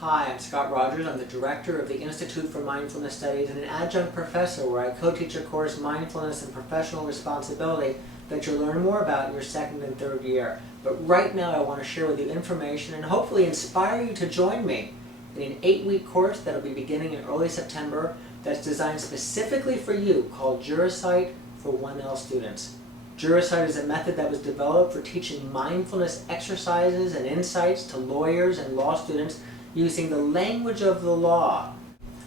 Hi, I'm Scott Rogers. I'm the director of the Institute for Mindfulness Studies and an adjunct professor where I co-teach a course, Mindfulness and Professional Responsibility, that you'll learn more about in your second and third year. But right now I want to share with you information and hopefully inspire you to join me in an 8-week course that will be beginning in early September that's designed specifically for you called Jurisight for 1L students. Jurisight is a method that was developed for teaching mindfulness exercises and insights to lawyers and law students using the language of the law.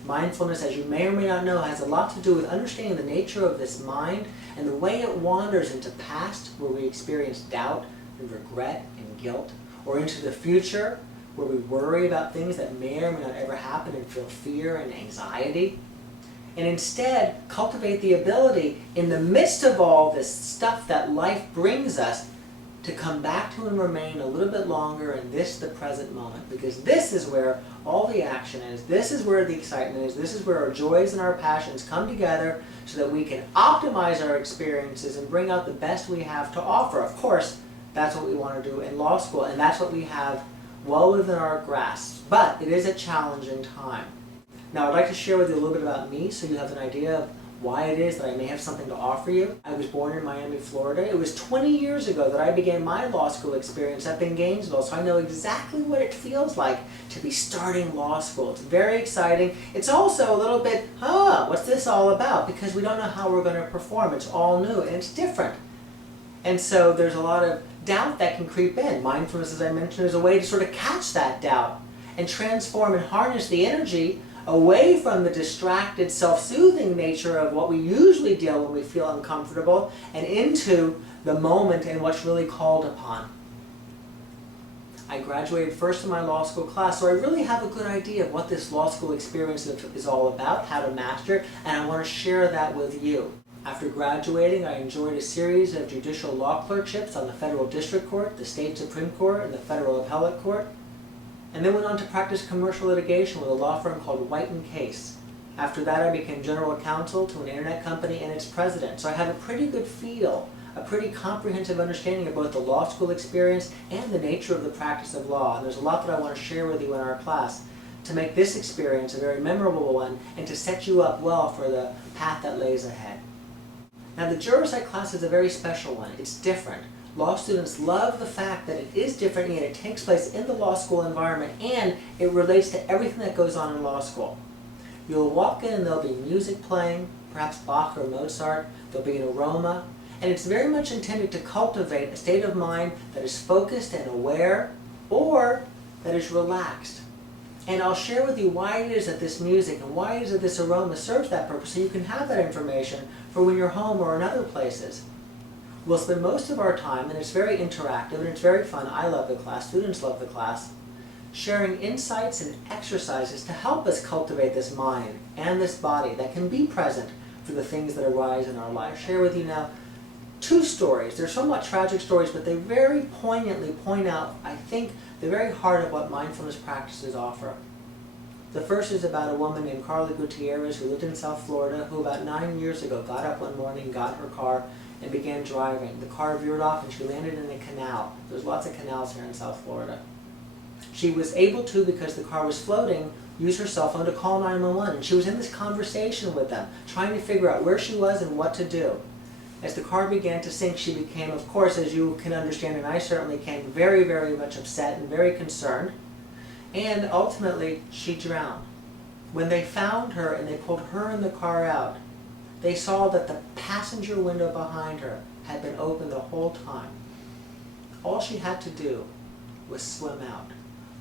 Mindfulness, as you may or may not know, has a lot to do with understanding the nature of this mind and the way it wanders into past, where we experience doubt and regret and guilt, or into the future, where we worry about things that may or may not ever happen and feel fear and anxiety. And instead cultivate the ability, in the midst of all this stuff that life brings us, to come back to and remain a little bit longer in this, the present moment. Because this is where all the action is, this is where the excitement is, this is where our joys and our passions come together so that we can optimize our experiences and bring out the best we have to offer. Of course, that's what we want to do in law school, and that's what we have well within our grasp. But it is a challenging time. Now, I'd like to share with you a little bit about me so you have an idea of why it is that I may have something to offer you. I was born in Miami, Florida. It was 20 years ago that I began my law school experience up in Gainesville, so I know exactly what it feels like to be starting law school. It's very exciting. It's also a little bit, what's this all about? Because we don't know how we're going to perform. It's all new and it's different. And so there's a lot of doubt that can creep in. Mindfulness, as I mentioned, is a way to sort of catch that doubt and transform and harness the energy away from the distracted, self-soothing nature of what we usually deal when we feel uncomfortable and into the moment and what's really called upon. I graduated first in my law school class, so I really have a good idea of what this law school experience is all about, how to master it, and I want to share that with you. After graduating, I enjoyed a series of judicial law clerkships on the Federal District Court, the State Supreme Court, and the Federal Appellate Court, and then went on to practice commercial litigation with a law firm called White & Case. After that, I became general counsel to an internet company and its president. So I have a pretty good feel, a pretty comprehensive understanding of both the law school experience and the nature of the practice of law. And there's a lot that I want to share with you in our class to make this experience a very memorable one and to set you up well for the path that lays ahead. Now, the Jurisight class is a very special one. It's different. Law students love the fact that it is different and it takes place in the law school environment and it relates to everything that goes on in law school. You'll walk in and there'll be music playing, perhaps Bach or Mozart, there'll be an aroma, and it's very much intended to cultivate a state of mind that is focused and aware or that is relaxed. And I'll share with you why it is that this music and why it is that this aroma serves that purpose so you can have that information for when you're home or in other places. We'll spend most of our time, and it's very interactive and it's very fun, I love the class, students love the class, sharing insights and exercises to help us cultivate this mind and this body that can be present for the things that arise in our life. I'll share with you now 2 stories. They're somewhat tragic stories, but they very poignantly point out, I think, the very heart of what mindfulness practices offer. The first is about a woman named Carla Gutierrez who lived in South Florida, who about 9 years ago got up one morning, got her car, and began driving. The car veered off and she landed in a canal. There's lots of canals here in South Florida. She was able to, because the car was floating, use her cell phone to call 911. And she was in this conversation with them, trying to figure out where she was and what to do. As the car began to sink, she became, of course, as you can understand, and I certainly came, very, very much upset and very concerned. And ultimately, she drowned. When they found her and they pulled her and the car out, they saw that the passenger window behind her had been open the whole time. All she had to do was swim out.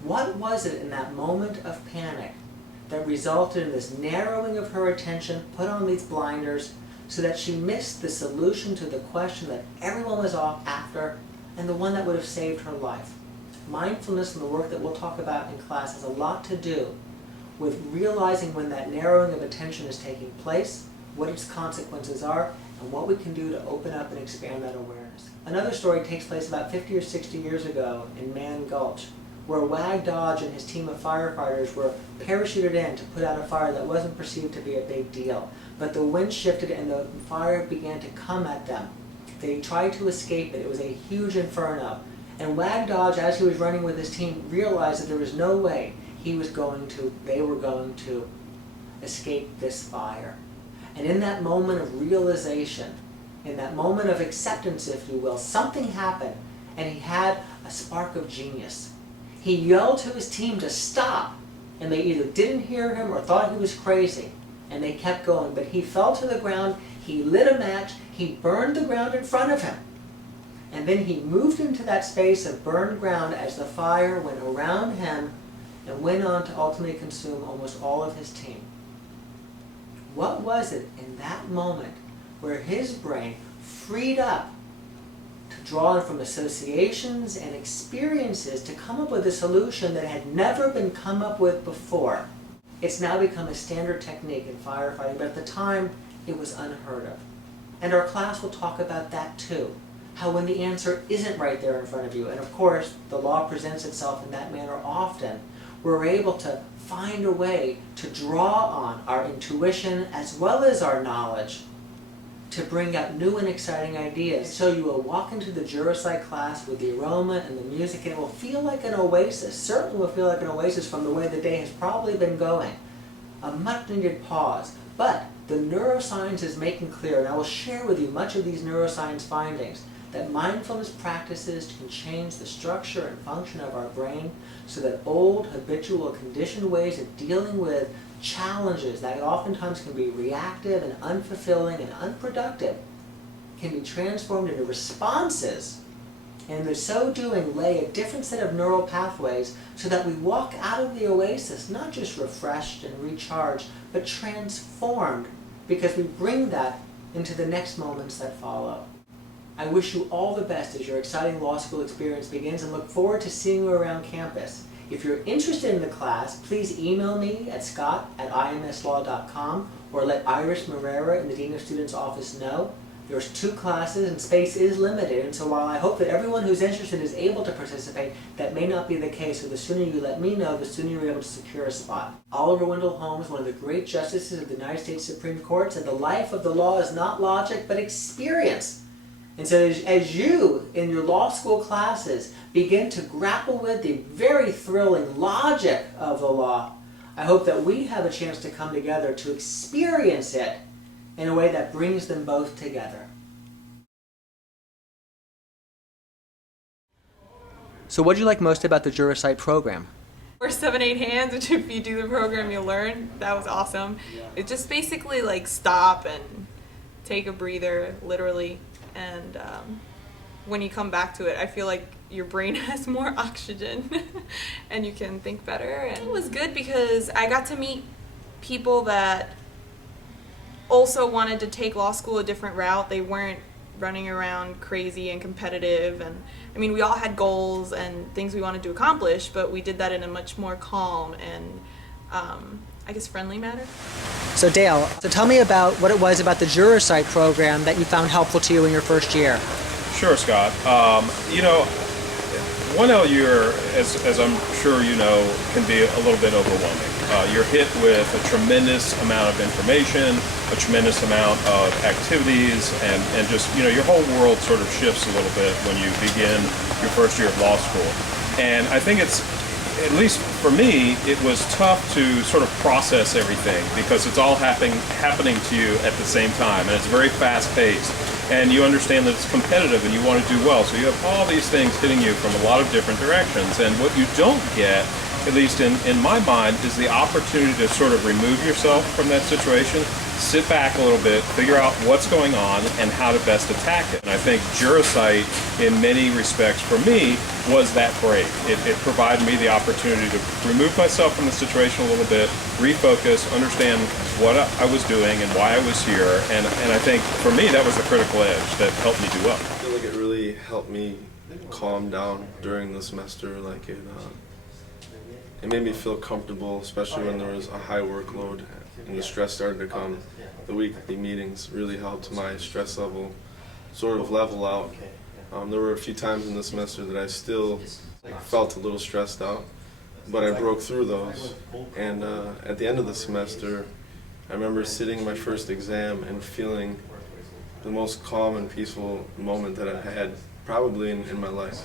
What was it in that moment of panic that resulted in this narrowing of her attention, put on these blinders, so that she missed the solution to the question that everyone was off after and the one that would have saved her life? Mindfulness and the work that we'll talk about in class has a lot to do with realizing when that narrowing of attention is taking place, what its consequences are, and what we can do to open up and expand that awareness. Another story takes place about 50 or 60 years ago in Man Gulch, where Wag Dodge and his team of firefighters were parachuted in to put out a fire that wasn't perceived to be a big deal. But the wind shifted and the fire began to come at them. They tried to escape it. It was a huge inferno. And Wag Dodge, as he was running with his team, realized that there was no way they were going to escape this fire. And in that moment of realization, in that moment of acceptance, if you will, something happened, and he had a spark of genius. He yelled to his team to stop, and they either didn't hear him or thought he was crazy, and they kept going. But he fell to the ground, he lit a match, he burned the ground in front of him. And then he moved into that space of burned ground as the fire went around him and went on to ultimately consume almost all of his team. What was it in that moment where his brain freed up to draw on from associations and experiences to come up with a solution that had never been come up with before? It's now become a standard technique in firefighting, but at the time it was unheard of. And our class will talk about that too. How when the answer isn't right there in front of you, and of course the law presents itself in that manner often, we're able to find a way to draw on our intuition as well as our knowledge to bring out new and exciting ideas. So you will walk into the Jurisight class with the aroma and the music, and it will feel like an oasis. Certainly will feel like an oasis from the way the day has probably been going. A much needed pause. But the neuroscience is making clear, and I will share with you much of these neuroscience findings, that mindfulness practices can change the structure and function of our brain so that old, habitual, conditioned ways of dealing with challenges that oftentimes can be reactive and unfulfilling and unproductive can be transformed into responses, and in so doing lay a different set of neural pathways so that we walk out of the oasis not just refreshed and recharged, but transformed, because we bring that into the next moments that follow. I wish you all the best as your exciting law school experience begins, and look forward to seeing you around campus. If you're interested in the class, please email me at scott@imslaw.com or let Iris Moreira in the Dean of Students office know. There's 2 classes and space is limited, and so while I hope that everyone who's interested is able to participate, that may not be the case, so the sooner you let me know, the sooner you're able to secure a spot. Oliver Wendell Holmes, one of the great justices of the United States Supreme Court, said the life of the law is not logic but experience. And so as you, in your law school classes, begin to grapple with the very thrilling logic of the law, I hope that we have a chance to come together to experience it in a way that brings them both together. So what do you like most about the Jurisight program? Or 7-8 hands, which if you do the program you'll learn. That was awesome. It just basically like stop and take a breather, literally. And when you come back to it, I feel like your brain has more oxygen and you can think better. And it was good because I got to meet people that also wanted to take law school a different route. They weren't running around crazy and competitive, and I mean, we all had goals and things we wanted to accomplish, but we did that in a much more calm and I guess friendly manner. So Dale, tell me about what it was about the Jurisight program that you found helpful to you in your first year. Sure, Scott. You know, 1L year, as I'm sure you know, can be a little bit overwhelming. You're hit with a tremendous amount of information, a tremendous amount of activities, and just, you know, your whole world sort of shifts a little bit when you begin your first year of law school. And I think it's, at least for me, it was tough to sort of process everything because it's all happening to you at the same time, and it's very fast-paced. And you understand that it's competitive and you want to do well, so you have all these things hitting you from a lot of different directions. And what you don't get, at least in my mind, is the opportunity to sort of remove yourself from that situation, sit back a little bit, figure out what's going on and how to best attack it. And I think Jurisight, in many respects for me, was that break. It provided me the opportunity to remove myself from the situation a little bit, refocus, understand what I was doing and why I was here, and I think for me that was the critical edge that helped me do well. I feel like it really helped me calm down during the semester. Like it made me feel comfortable, especially when there was a high workload and the stress started to come. The weekly meetings really helped my stress level sort of level out. There were a few times in the semester that I still felt a little stressed out, but I broke through those. And at the end of the semester, I remember sitting in my first exam and feeling the most calm and peaceful moment that I've had probably in my life.